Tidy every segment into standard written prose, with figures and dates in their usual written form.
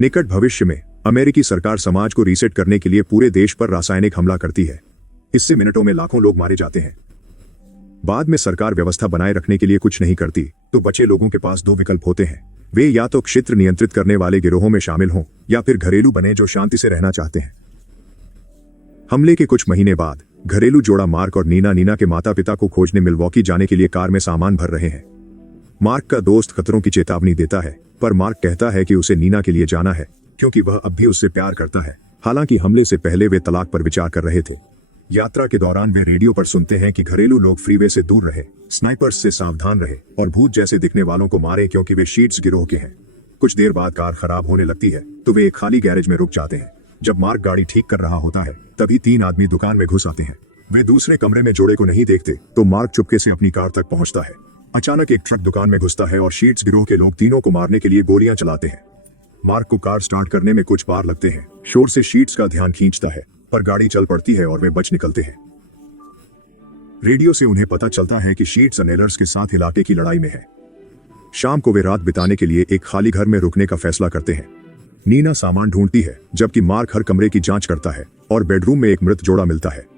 निकट भविष्य में अमेरिकी सरकार समाज को रीसेट करने के लिए पूरे देश पर रासायनिक हमला करती है। इससे मिनटों में लाखों लोग मारे जाते हैं। बाद में सरकार व्यवस्था बनाए रखने के लिए कुछ नहीं करती तो बचे लोगों के पास दो विकल्प होते हैं। वे या तो क्षेत्र नियंत्रित करने वाले गिरोहों में शामिल हों या फिर घरेलू बने जो शांति से रहना चाहते हैं। हमले के कुछ महीने बाद घरेलू जोड़ा मार्क और नीना के माता पिता को खोजने मिल्वॉकी जाने के लिए कार में सामान भर रहे हैं। मार्क का दोस्त खतरों की चेतावनी देता है, पर मार्क कहता है कि उसे नीना के लिए जाना है क्योंकि वह अब भी उससे प्यार करता है। हालांकि हमले से पहले वे तलाक पर विचार कर रहे थे। यात्रा के दौरान वे रेडियो पर सुनते हैं कि घरेलू लोग फ्रीवे से दूर रहे, स्नाइपर्स से सावधान रहे और भूत जैसे दिखने वालों को मारे क्योंकि वे शीट्स गिरोह के हैं। कुछ देर बाद कार खराब होने लगती है तो वे एक खाली गैरेज में रुक जाते हैं। जब मार्क गाड़ी ठीक कर रहा होता है तभी 3 आदमी दुकान में घुस आते हैं। वे दूसरे कमरे में जोड़े को नहीं देखते तो मार्क चुपके से अपनी कार तक पहुंचता है। अचानक एक ट्रक दुकान में घुसता है और शीट्स गिरोह के लोग तीनों को मारने के लिए गोलियां चलाते हैं। मार्क को कार स्टार्ट करने में कुछ बार लगते हैं। शोर से शीट्स का ध्यान खींचता है, पर गाड़ी चल पड़ती है और वे बच निकलते हैं। रेडियो से उन्हें पता चलता है कि शीट्स नेलर्स के साथ इलाके की लड़ाई में है। शाम को वे रात बिताने के लिए एक खाली घर में रुकने का फैसला करते हैं। नीना सामान ढूंढती है जबकि मार्क हर कमरे की जांच करता है और बेडरूम में एक मृत जोड़ा मिलता है।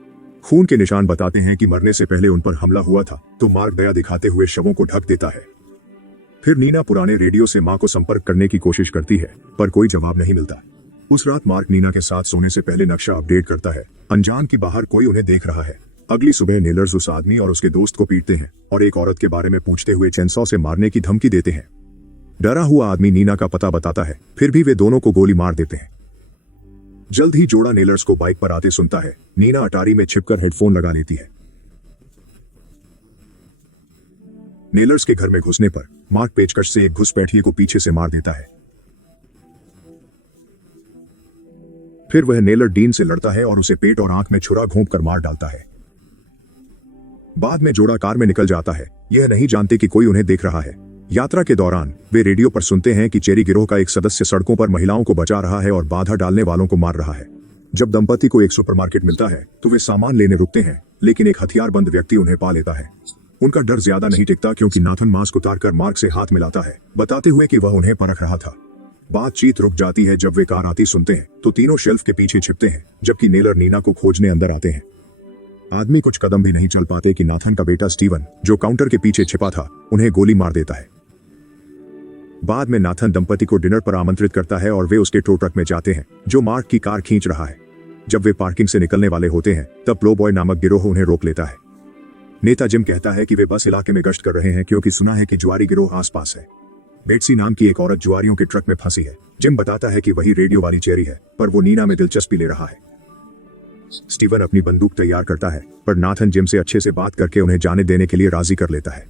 खून के निशान बताते हैं कि मरने से पहले उन पर हमला हुआ था, तो मार्क दया दिखाते हुए शवों को ढक देता है। फिर नीना पुराने रेडियो से मां को संपर्क करने की कोशिश करती है, पर कोई जवाब नहीं मिलता। उस रात मार्क नीना के साथ सोने से पहले नक्शा अपडेट करता है। अनजान की बाहर कोई उन्हें देख रहा है। अगली सुबह नेलर्स उस आदमी और उसके दोस्त को पीटते हैं और एक औरत के बारे में पूछते हुए चेनसॉ से मारने की धमकी देते हैं। डरा हुआ आदमी नीना का पता बताता है, फिर भी वे दोनों को गोली मार देते हैं। जल्द ही जोड़ा नेलर्स को बाइक पर आते सुनता है। नीना अटारी में छिपकर हेडफोन लगा लेती है। नेलर्स के घर में घुसने पर मार्क पेचकश से एक घुसपैठिए को पीछे से मार देता है। फिर वह नेलर डीन से लड़ता है और उसे पेट और आंख में छुरा घोंपकर मार डालता है। बाद में जोड़ा कार में निकल जाता है, यह नहीं जानते कि कोई उन्हें देख रहा है। यात्रा के दौरान वे रेडियो पर सुनते हैं कि चेरी गिरोह का एक सदस्य सड़कों पर महिलाओं को बचा रहा है और बाधा डालने वालों को मार रहा है। जब दंपति को एक सुपरमार्केट मिलता है तो वे सामान लेने रुकते हैं, लेकिन एक हथियारबंद व्यक्ति उन्हें पा लेता है। उनका डर ज्यादा नहीं टिकता क्योंकि नाथन मास्क उतारकर मार्क से हाथ मिलाता है, बताते हुए कि वह उन्हें परख रहा था। बातचीत रुक जाती है जब वे कार आती सुनते हैं तो तीनों शेल्फ के पीछे छिपते हैं, जबकि नेलर नीना को खोजने अंदर आते हैं। आदमी कुछ कदम भी नहीं चल पाते कि नाथन का बेटा स्टीवन, जो काउंटर के पीछे छिपा था, उन्हें गोली मार देता है। बाद में नाथन दंपति को डिनर पर आमंत्रित करता है और वे उसके टो ट्रक में जाते हैं जो मार्क की कार खींच रहा है। जब वे पार्किंग से निकलने वाले होते हैं तब प्लोबॉय नामक गिरोह उन्हें रोक लेता है। नेता जिम कहता है कि वे बस इलाके में गश्त कर रहे हैं क्योंकि सुना है कि जुआरी गिरोह आसपास है। बेट्सी नाम की एक औरत जुआरियों के ट्रक में फंसी है। जिम बताता है कि वही रेडियो वाली चेरी है, पर वो नीना में दिलचस्पी ले रहा है। स्टीवन अपनी बंदूक तैयार करता है, पर नाथन जिम से अच्छे से बात करके उन्हें जाने देने के लिए राजी कर लेता है।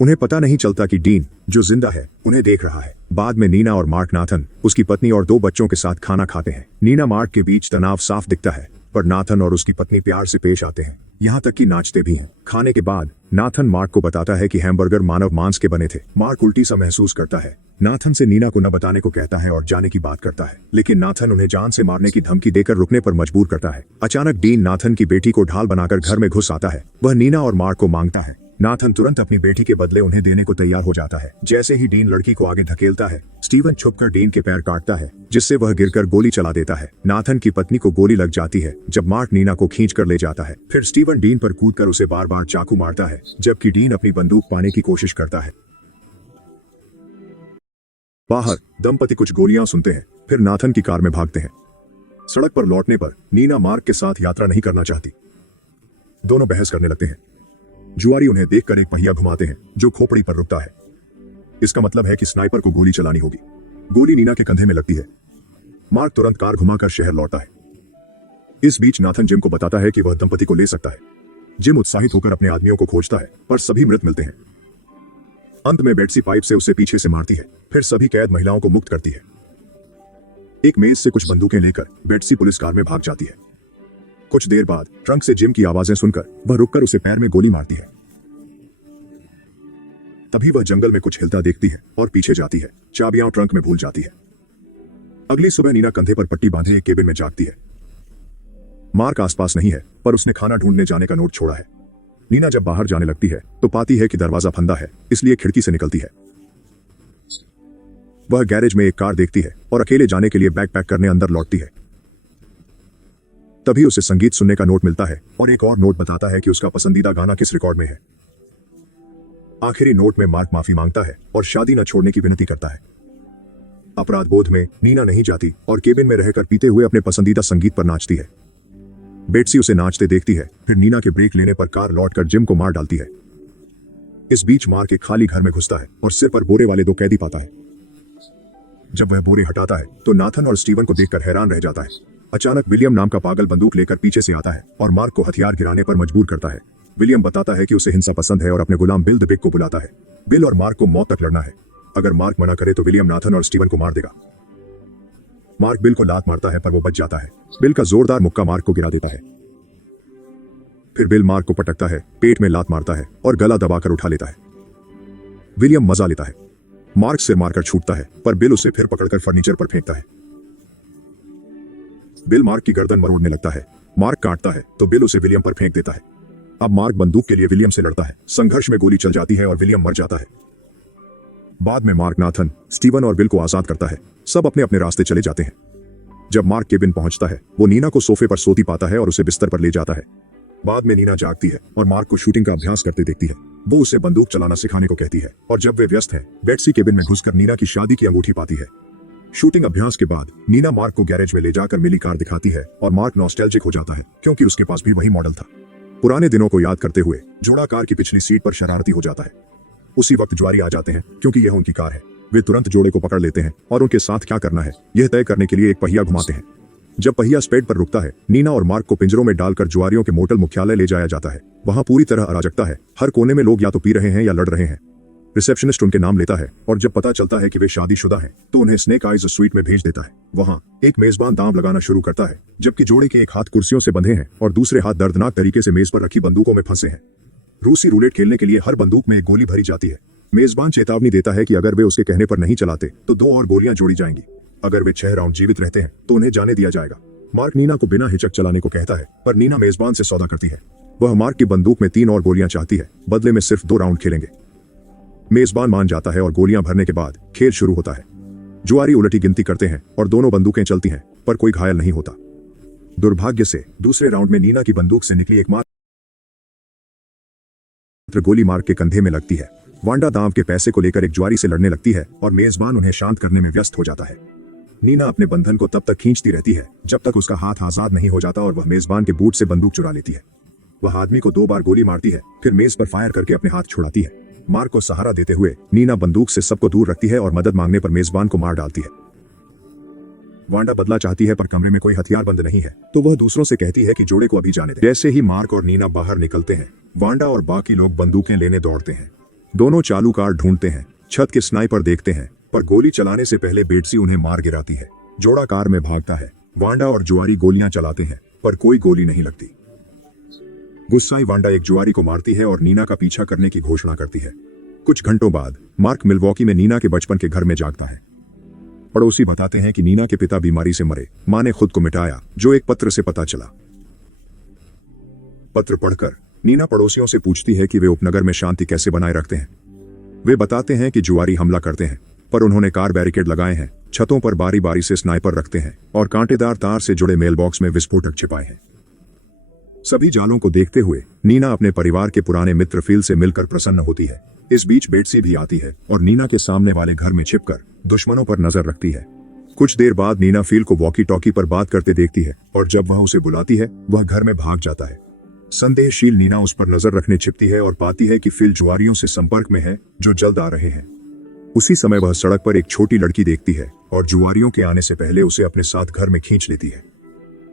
उन्हें पता नहीं चलता कि डीन, जो जिंदा है, उन्हें देख रहा है। बाद में नीना और मार्क नाथन, उसकी पत्नी और 2 बच्चों के साथ खाना खाते हैं। नीना मार्क के बीच तनाव साफ दिखता है, पर नाथन और उसकी पत्नी प्यार से पेश आते हैं, यहाँ तक कि नाचते भी हैं। खाने के बाद नाथन मार्क को बताता है कि हैमबर्गर मानव मांस के बने थे। मार्क उल्टी सा महसूस करता है। नाथन से नीना को न बताने को कहता है और जाने की बात करता है, लेकिन नाथन उन्हें जान से मारने की धमकी देकर रुकने पर मजबूर करता है। अचानक डीन नाथन की बेटी को ढाल बनाकर घर में घुस आता है। वह नीना और मार्क को मांगता है। नाथन तुरंत अपनी बेटी के बदले उन्हें देने को तैयार हो जाता है। जैसे ही डीन लड़की को आगे धकेलता है, स्टीवन छुपकर डीन के पैर काटता है, जिससे वह गिरकर गोली चला देता है। नाथन की पत्नी को गोली लग जाती है जब मार्क नीना को खींचकर ले जाता है। फिर स्टीवन डीन पर कूदकर उसे बार बार चाकू मारता है, जबकि डीन अपनी बंदूक पाने की कोशिश करता है। बाहर दंपति कुछ गोलियां सुनते हैं, फिर नाथन की कार में भागते हैं। सड़क पर लौटने पर नीना मार्क के साथ यात्रा नहीं करना चाहती। दोनों बहस करने लगते हैं। जुआरी उन्हें देखकर एक पहिया घुमाते हैं जो खोपड़ी पर रुकता है। इसका मतलब है कि स्नाइपर को गोली चलानी होगी। गोली नीना के कंधे में लगती है। मार्क तुरंत कार घुमाकर शहर लौटता है। इस बीच नाथन जिम को बताता है कि वह दंपति को ले सकता है। जिम उत्साहित होकर अपने आदमियों को खोजता है, पर सभी मृत मिलते हैं। अंत में बेट्सी पाइप से उसे पीछे से मारती है, फिर सभी कैद महिलाओं को मुक्त करती है। एक मेज से कुछ बंदूकें लेकर बेट्सी पुलिस कार में भाग जाती है। कुछ देर बाद ट्रंक से जिम की आवाजें सुनकर वह रुककर उसे पैर में गोली मारती है। तभी वह जंगल में कुछ हिलता देखती है और पीछे जाती है। चाबियां ट्रंक में भूल जाती है। अगली सुबह नीना कंधे पर पट्टी बांधे एक केबिन में जागती है। मार्क आसपास नहीं है, पर उसने खाना ढूंढने जाने का नोट छोड़ा है। नीना जब बाहर जाने लगती है तो पाती है कि दरवाजा फंदा है, इसलिए खिड़की से निकलती है। वह गैरेज में एक कार देखती है और अकेले जाने के लिए बैग पैक करने अंदर लौटती है। तभी उसे संगीत सुनने का नोट मिलता है और एक और नोट बताता है कि उसका पसंदीदा गाना किस रिकॉर्ड में है। आखिरी नोट में मार्क माफी मांगता है और शादी न छोड़ने की विनती करता है। अपराध बोध में नीना नहीं जाती और केबिन में रहकर पीते हुए अपने पसंदीदा संगीत पर नाचती है। बेट्सी उसे नाचते देखती है, फिर नीना के ब्रेक लेने पर कार लौटकर जिम को मार डालती है। इस बीच मार्क एक खाली घर में घुसता है और सिर पर बोरे वाले 2 कैदी पाता है। जब वह बोरे हटाता है तो नाथन और स्टीवन को देखकर हैरान रह जाता है। अचानक विलियम नाम का पागल बंदूक लेकर पीछे से आता है और मार्क को हथियार गिराने पर मजबूर करता है। विलियम बताता है कि उसे हिंसा पसंद है और अपने गुलाम बिल द बिग को बुलाता है। बिल और मार्क को मौत तक लड़ना है। अगर मार्क मना करे तो विलियम नाथन और स्टीवन को मार देगा। मार्क बिल को लात मारता है पर वो बच जाता है। बिल का जोरदार मुक्का मार्क को गिरा देता है। फिर बिल मार्क को पटकता है, पेट में लात मारता है और गला दबाकर उठा लेता है। विलियम मजा लेता है। मार्क सिर मारकर छूटता है पर बिल उसे फिर पकड़कर फर्नीचर पर फेंकता है। बिल मार्क की गर्दन मरोड़ने लगता है। मार्क काटता है तो बिल उसे विलियम पर फेंक देता है। अब मार्क बंदूक के लिए विलियम से लड़ता है। संघर्ष में गोली चल जाती है और विलियम मर जाता है। बाद में मार्क नाथन, स्टीवन और बिल को आजाद करता है। सब अपने अपने रास्ते चले जाते हैं। जब मार्क केबिन पहुंचता है वो नीना को सोफे पर सोती पाता है और उसे बिस्तर पर ले जाता है। बाद में नीना जागती है और मार्क को शूटिंग का अभ्यास करते देखती है। वो उसे बंदूक चलाना सिखाने को कहती है और जब वे व्यस्त हैं, बेट्सी केबिन में घुसकर नीना की शादी की अंगूठी पाती है। शूटिंग अभ्यास के बाद नीना मार्क को गैरेज में ले जाकर मिली कार दिखाती है और मार्क नॉस्टैल्जिक हो जाता है क्योंकि उसके पास भी वही मॉडल था। पुराने दिनों को याद करते हुए जोड़ा कार की पिछली सीट पर शरारती हो जाता है। उसी वक्त ज्वारी आ जाते हैं क्योंकि यह उनकी कार है। वे तुरंत जोड़े को पकड़ लेते हैं और उनके साथ क्या करना है यह तय करने के लिए एक पहिया घुमाते हैं। जब पहिया स्पेड पर रुकता है, नीना और मार्क को पिंजरों में डालकर जुआरियों के मोटल मुख्यालय ले जाया जाता है। वहां पूरी तरह अराजकता है। हर कोने में लोग या तो पी रहे हैं या लड़ रहे हैं। रिसेप्शनिस्ट उनके नाम लेता है और जब पता चलता है कि वे शादीशुदा हैं, तो उन्हें स्नेक आइज स्वीट में भेज देता है। वहां एक मेजबान दांव लगाना शुरू करता है, जबकि जोड़े के एक हाथ कुर्सियों से बंधे हैं और दूसरे हाथ दर्दनाक तरीके से मेज पर रखी बंदूकों में फंसे हैं। रूसी रूलेट खेलने के लिए हर बंदूक में एक गोली भरी जाती है। मेजबान चेतावनी देता है कि अगर वे उसके कहने पर नहीं चलाते तो 2 और गोलियां जोड़ी जाएंगी। अगर वे 6 राउंड जीवित रहते हैं तो उन्हें जाने दिया जाएगा। मार्क नीना को बिना हिचक चलाने को कहता है, पर नीना मेजबान से सौदा करती है। वह मार्क की बंदूक में 3 और गोलियां चाहती है, बदले में सिर्फ 2 राउंड खेलेंगे। मेजबान मान जाता है और गोलियां भरने के बाद खेल शुरू होता है। जुआरी उलटी गिनती करते हैं और दोनों बंदूकें चलती हैं, पर कोई घायल नहीं होता। दुर्भाग्य से दूसरे राउंड में नीना की बंदूक से निकली एकमात्र गोली मार्क के कंधे में लगती है। वांडा दांव के पैसे को लेकर एक जुआरी से लड़ने लगती है और मेजबान उन्हें शांत करने में व्यस्त हो जाता है। नीना अपने बंधन को तब तक खींचती रहती है जब तक उसका हाथ आजाद नहीं हो जाता और वह मेजबान के बूट से बंदूक चुरा लेती है। वह आदमी को 2 बार गोली मारती है, फिर मेज पर फायर करके अपने हाथ छुड़ाती है। मार्क को सहारा देते हुए नीना बंदूक से सबको दूर रखती है और मदद मांगने पर मेजबान को मार डालती है। वांडा बदला चाहती है पर कमरे में कोई हथियार बंद नहीं है, तो वह दूसरों से कहती है कि जोड़े को अभी जाने दें। जैसे ही मार्क और नीना बाहर निकलते हैं, वांडा और बाकी लोग बंदूकें लेने दौड़ते हैं। दोनों चालू कार ढूंढते हैं, छत के स्नाइपर देखते हैं, पर गोली चलाने से पहले बेट्सी उन्हें मार गिराती है। जोड़ा कार में भागता है। वांडा और जुआरी गोलियां चलाते हैं, पर कोई गोली नहीं लगती। गुस्साई वांडा एक जुआरी को मारती है और नीना का पीछा करने की घोषणा करती है। कुछ घंटों बाद मार्क मिल्वॉकी में नीना के बचपन के घर में जागता है। पड़ोसी बताते हैं कि नीना के पिता बीमारी से मरे, मां ने खुद को मिटाया, जो एक पत्र से पता चला। पत्र पढ़कर नीना पड़ोसियों से पूछती है कि वे उपनगर में शांति कैसे बनाए रखते हैं। वे बताते हैं कि जुआरी हमला करते हैं, पर उन्होंने कार बैरिकेड लगाए हैं, छतों पर बारी बारी से स्नाइपर रखते हैं और कांटेदार तार से जुड़े मेल बॉक्स में विस्फोटक छिपाए हैं। सभी जालों को देखते हुए नीना अपने परिवार के पुराने मित्र फील से मिलकर प्रसन्न होती है। इस बीच बेट्सी भी आती है और नीना के सामने वाले घर में छिपकर दुश्मनों पर नजर रखती है। कुछ देर बाद नीना फील को वॉकी टॉकी पर बात करते देखती है और जब वह उसे बुलाती है, वह घर में भाग जाता है। संदेहशील नीना उस पर नजर रखने छिपती है और पाती है कि फील जुआरियों से संपर्क में है जो जल्द आ रहे हैं। उसी समय वह सड़क पर एक छोटी लड़की देखती है और जुआरियों के आने से पहले उसे अपने साथ घर में खींच लेती है।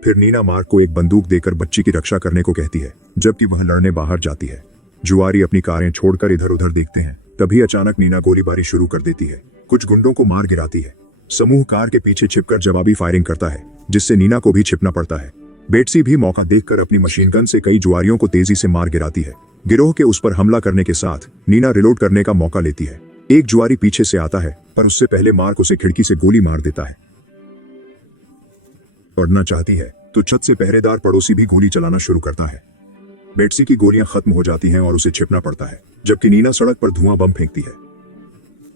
फिर नीना मार्क को एक बंदूक देकर बच्ची की रक्षा करने को कहती है, जबकि वह लड़ने बाहर जाती है। जुआरी अपनी कारें छोड़कर इधर उधर देखते हैं। तभी अचानक नीना गोलीबारी शुरू कर देती है। कुछ गुंडों को मार गिराती है। समूह कार के पीछे छिपकर जवाबी फायरिंग करता है, जिससे नीना को भी छिपना पड़ता है। बेट्सी भी मौका देखकर अपनी मशीन गन से कई जुआरियों को तेजी से मार गिराती है। गिरोह के उस पर हमला करने के साथ नीना रिलोड करने का मौका लेती है। एक जुआरी पीछे से आता है, पर उससे पहले मार्क उसे खिड़की से गोली मार देता है। पढ़ना चाहती है तो छत से पहरेदार पड़ोसी भी गोली चलाना शुरू करता है। बेट्सी की गोलियां खत्म हो जाती हैं और उसे छिपना पड़ता है, जबकि नीना सड़क पर धुआं बम फेंकती है।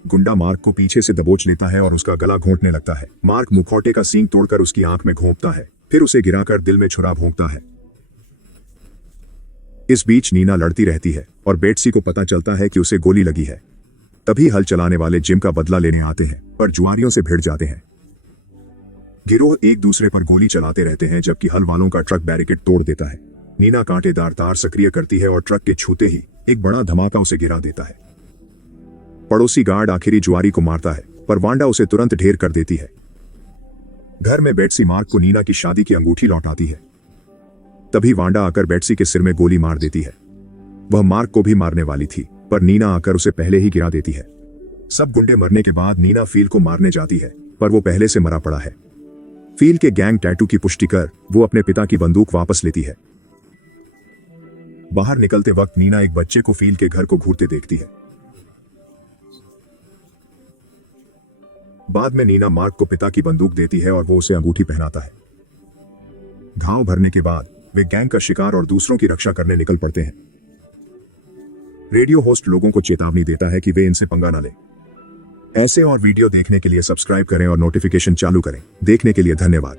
गुंडा मार्क को पीछे से दबोच लेता है और उसका गला घोंटने लगता है। मार्क मुखौटे का सींग तोड़कर उसकी आंख में घोंपता है, फिर उसे गिराकर दिल में छुरा भोंकता है। इस बीच नीना लड़ती रहती है और बेट्सी को पता चलता है कि उसे गोली लगी है। तभी हल चलाने वाले जिम का बदला लेने आते हैं, पर जुआरियों से भिड़ जाते हैं। गिरोह एक दूसरे पर गोली चलाते रहते हैं, जबकि हल वालों का ट्रक बैरिकेड तोड़ देता है। नीना कांटेदार तार सक्रिय करती है और ट्रक के छूते ही एक बड़ा धमाका उसे गिरा देता है। पड़ोसी गार्ड आखिरी जुआरी को मारता है, पर वांडा उसे तुरंत ढेर कर देती है। घर में बेट्सी मार्क को नीना की शादी की अंगूठी लौटाती है। तभी वांडा आकर बेट्सी के सिर में गोली मार देती है। वह मार्क को भी मारने वाली थी, पर नीना आकर उसे पहले ही गिरा देती है। सब गुंडे मरने के बाद नीना फील को मारने जाती है, पर वो पहले से मरा पड़ा है। फील के गैंग टैटू की पुष्टि कर वो अपने पिता की बंदूक वापस लेती है। बाहर निकलते वक्त नीना एक बच्चे को फील के घर को घूरते देखती है। बाद में नीना मार्क को पिता की बंदूक देती है और वो उसे अंगूठी पहनाता है। घाव भरने के बाद वे गैंग का शिकार और दूसरों की रक्षा करने निकल पड़ते हैं। रेडियो होस्ट लोगों को चेतावनी देता है कि वे इनसे पंगा न लें। ऐसे और वीडियो देखने के लिए सब्सक्राइब करें और नोटिफिकेशन चालू करें। देखने के लिए धन्यवाद।